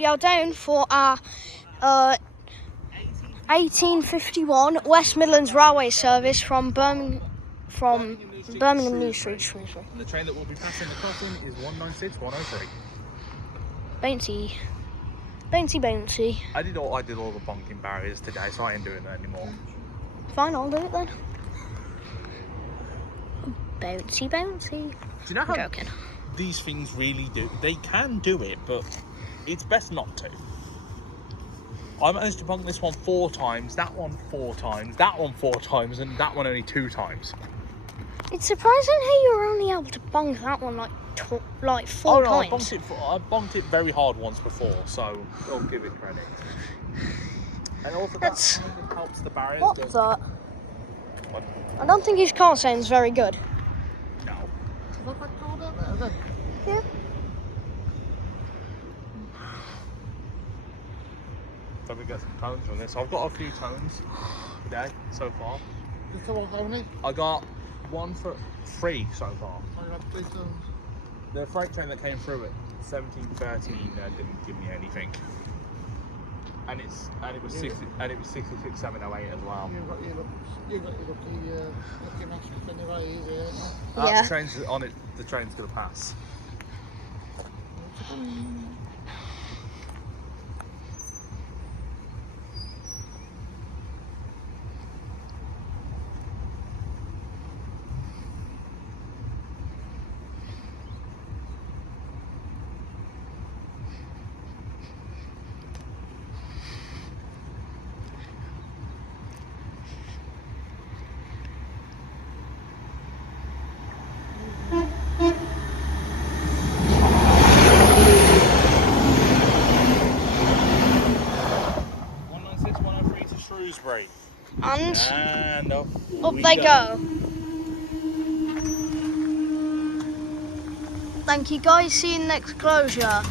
we are down for our 1851 West Midlands Railway service from Birmingham Noose to Shrewsbury. And the train that will be passing the crossing is 196-103. Bouncy. Bouncy. I did all the bonking barriers today, so I ain't doing that anymore. Fine, I'll do it then. Bouncy. Do you know how joking. These things really do? They can do it, but it's best not to. I managed to bonk this one 4 times, that one 4 times, that one 4 times, and that one only 2 times. It's surprising how you were only able to bonk that one like 4 times. I bonked it very hard once before, so I'll give it credit. And also that helps the barriers. What's that? What? I don't think his car sounds very good. No. Yeah. So we get some tones from this. I've got a few tones today so far. I got 1 for free so far. The freight train that came through at 1713 didn't give me anything, and it was 66708 as well. You got your lucky mask anyway, Yeah. The train's on it. The train's gonna pass. Shrewsbury. And up they go. Thank you guys, see you in the next closure.